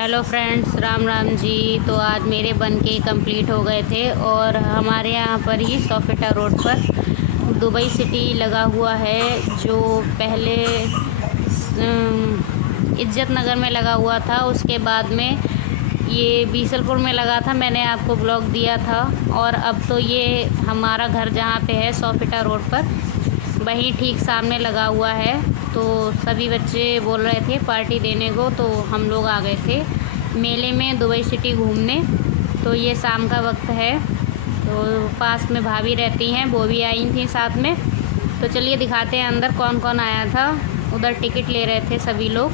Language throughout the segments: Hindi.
Hello friends, Ram Ram ji. तो आज मेरे बन के कंप्लीट हो गए थे और हमारे यहाँ पर ही सोफिटा रोड पर दुबई सिटी लगा हुआ है, जो पहले इज्जत नगर में लगा हुआ था। उसके बाद में ये बीसलपुर में लगा था, मैंने आपको ब्लॉग दिया था। और अब तो ये हमारा घर जहाँ पे है सोफिटा रोड पर, वहीं ठीक सामने लगा हुआ है। तो सभी बच्चे बोल रहे थे पार्टी देने को, तो हम लोग आ गए थे मेले में दुबई सिटी घूमने। तो ये शाम का वक्त है, तो पास में भाभी रहती हैं, वो भी आई थी साथ में। तो चलिए दिखाते हैं अंदर कौन कौन आया था। उधर टिकट ले रहे थे सभी लोग,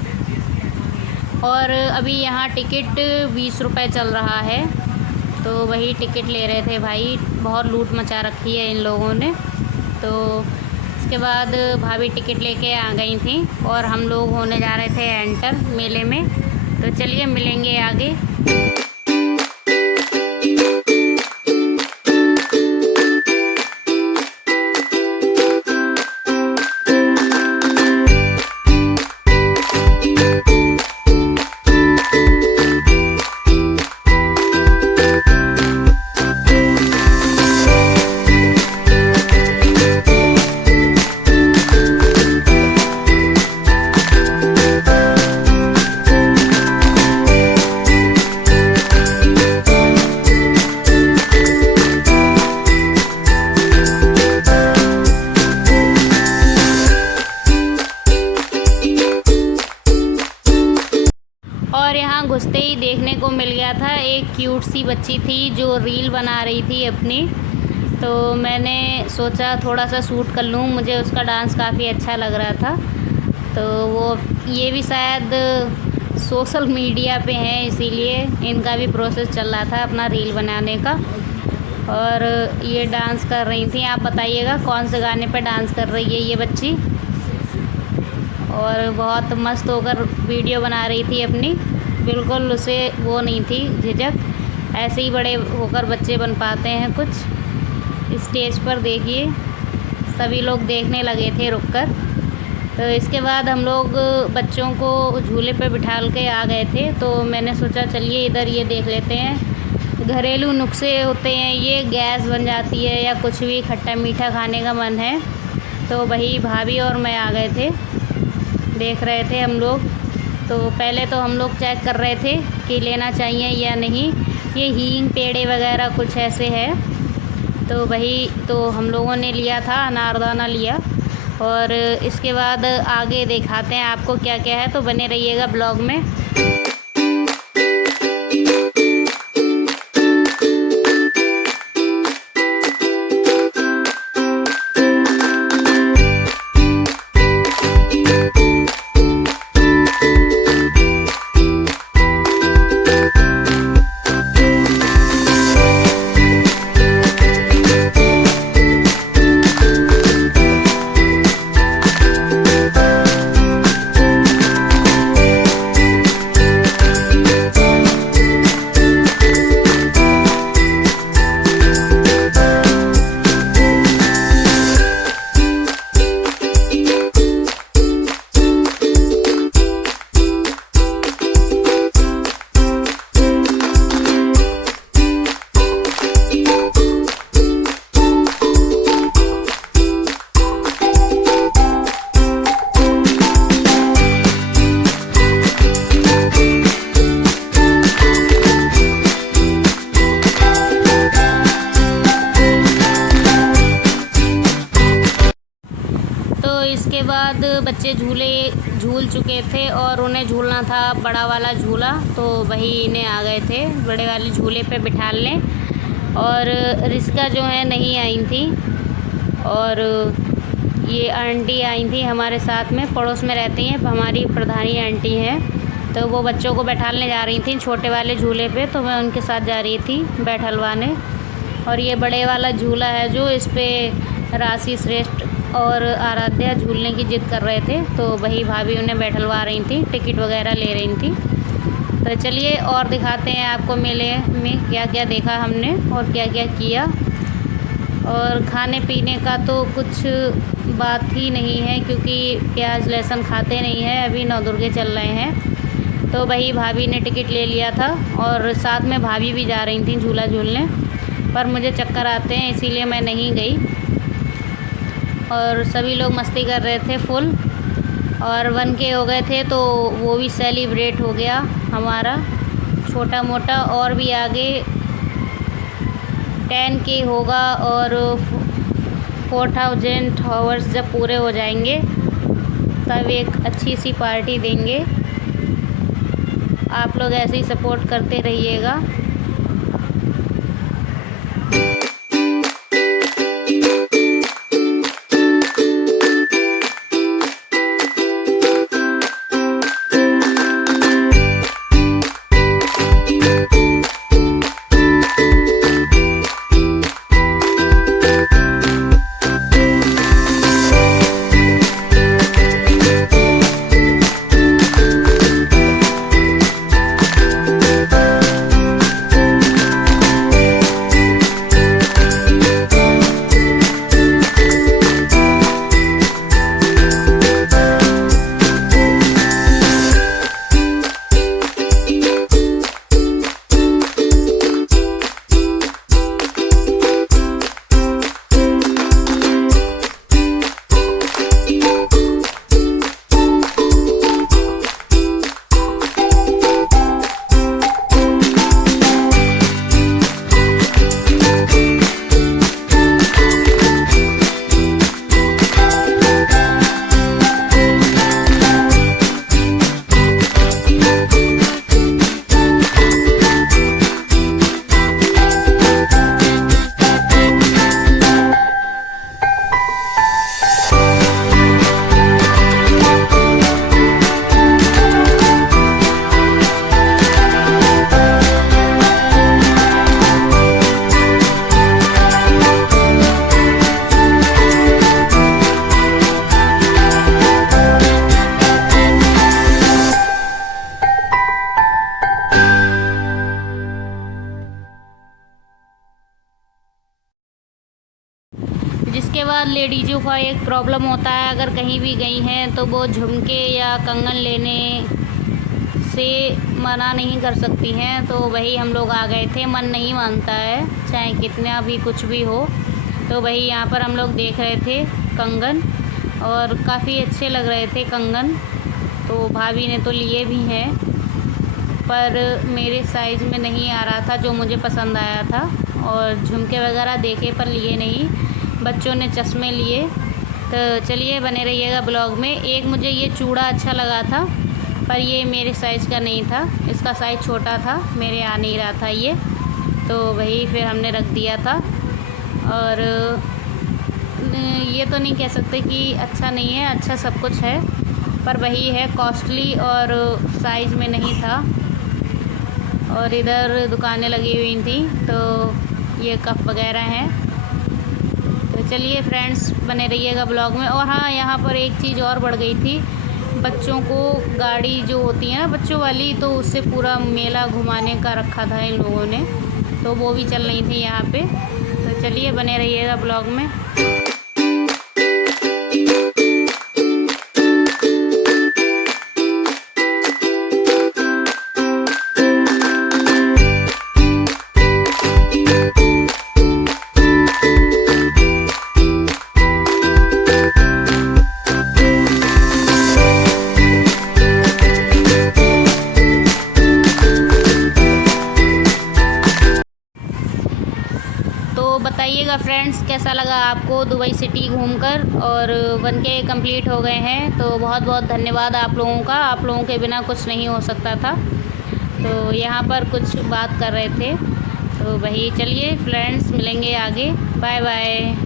और अभी यहाँ टिकट 20 रुपये चल रहा है। तो वही टिकट ले रहे थे भाई, बहुत लूट मचा रखी है इन लोगों ने। तो उसके बाद भाभी टिकट लेके आ गई थी और हम लोग होने जा रहे थे एंटर मेले में। तो चलिए मिलेंगे आगे। और यहाँ घुसते ही देखने को मिल गया था, एक क्यूट सी बच्ची थी जो रील बना रही थी अपनी। तो मैंने सोचा थोड़ा सा शूट कर लूँ, मुझे उसका डांस काफ़ी अच्छा लग रहा था। तो वो ये भी शायद सोशल मीडिया पे हैं, इसीलिए इनका भी प्रोसेस चल रहा था अपना रील बनाने का। और ये डांस कर रही थी। आप बताइएगा कौन से गाने पे डांस कर रही है ये बच्ची। और बहुत मस्त होकर वीडियो बना रही थी अपनी, बिल्कुल उसे वो नहीं थी झिझक। ऐसे ही बड़े होकर बच्चे बन पाते हैं कुछ। स्टेज पर देखिए सभी लोग देखने लगे थे रुककर। तो इसके बाद हम लोग बच्चों को झूले पे बिठा के आ गए थे। तो मैंने सोचा चलिए इधर ये देख लेते हैं, घरेलू नुस्खे होते हैं ये, गैस बन जाती है या कुछ भी खट्टा मीठा खाने का मन है। तो वही भाभी और मैं आ गए थे, देख रहे थे हम लोग। तो पहले तो हम लोग चेक कर रहे थे कि लेना चाहिए या नहीं। ये हींग पेड़े वगैरह कुछ ऐसे है, तो वही तो हम लोगों ने लिया था, अनारदाना लिया। और इसके बाद आगे दिखाते हैं आपको क्या क्या है, तो बने रहिएगा ब्लॉग में। इसके बाद बच्चे झूले झूल चुके थे और उन्हें झूलना था बड़ा वाला झूला। तो वही इन्हें आ गए थे बड़े वाले झूले पे बिठाने। और रिस्का जो है नहीं आई थी, और ये आंटी आई थी हमारे साथ में, पड़ोस में रहती हैं, हमारी प्रधानी आंटी हैं। तो वो बच्चों को बैठाने जा रही थी छोटे वाले झूले पे, तो मैं उनके साथ जा रही थी बैठलवाने। और ये बड़े वाला झूला है जो इस पर राशि श्रेष्ठ और आराध्या झूलने की जिद कर रहे थे। तो वही भाभी उन्हें बैठलवा रही थी, टिकट वगैरह ले रही थी। तो चलिए और दिखाते हैं आपको मेले में क्या क्या देखा हमने और क्या क्या किया। और खाने पीने का तो कुछ बात ही नहीं है, क्योंकि प्याज लहसुन खाते नहीं हैं, अभी नौ दुर्गे चल रहे हैं। तो तो वही भाभी ने टिकट ले लिया था और साथ में भाभी भी जा रही थी झूला झूलने, पर मुझे चक्कर आते हैं इसीलिए मैं नहीं गई। और सभी लोग मस्ती कर रहे थे फुल, और 1K हो गए थे तो वो भी सेलिब्रेट हो गया हमारा छोटा मोटा। और भी आगे 10K होगा और 4000 हॉवर्स जब पूरे हो जाएंगे तब एक अच्छी सी पार्टी देंगे। आप लोग ऐसे ही सपोर्ट करते रहिएगा। जिसके बाद लेडीज़ों का एक प्रॉब्लम होता है, अगर कहीं भी गई हैं तो वो झुमके या कंगन लेने से मना नहीं कर सकती हैं। तो वही हम लोग आ गए थे, मन नहीं मानता है चाहे कितना भी कुछ भी हो। तो वही यहाँ पर हम लोग देख रहे थे कंगन, और काफ़ी अच्छे लग रहे थे कंगन। तो भाभी ने तो लिए भी हैं, पर मेरे साइज़ में नहीं आ रहा था जो मुझे पसंद आया था। और झुमके वगैरह देखे पर लिए नहीं, बच्चों ने चश्मे लिए। तो चलिए बने रहिएगा ब्लॉग में। एक मुझे ये चूड़ा अच्छा लगा था, पर ये मेरे साइज़ का नहीं था, इसका साइज़ छोटा था, मेरे आ नहीं रहा था ये। तो वही फिर हमने रख दिया था। और ये तो नहीं कह सकते कि अच्छा नहीं है, अच्छा सब कुछ है, पर वही है कॉस्टली और साइज़ में नहीं था। और इधर दुकानें लगी हुई थी, तो ये कप वगैरह हैं। तो चलिए फ्रेंड्स बने रहिएगा ब्लॉग में। और हाँ, यहाँ पर एक चीज़ और बढ़ गई थी, बच्चों को गाड़ी जो होती है ना बच्चों वाली, तो उससे पूरा मेला घुमाने का रखा था इन लोगों ने, तो वो भी चल रही थी यहाँ पे। तो चलिए बने रहिएगा ब्लॉग में। तो बताइएगा फ्रेंड्स कैसा लगा आपको दुबई सिटी घूमकर। और 1K कंप्लीट हो गए हैं, तो बहुत बहुत धन्यवाद आप लोगों का। आप लोगों के बिना कुछ नहीं हो सकता था। तो यहाँ पर कुछ बात कर रहे थे, तो वही चलिए फ्रेंड्स मिलेंगे आगे। Bye bye.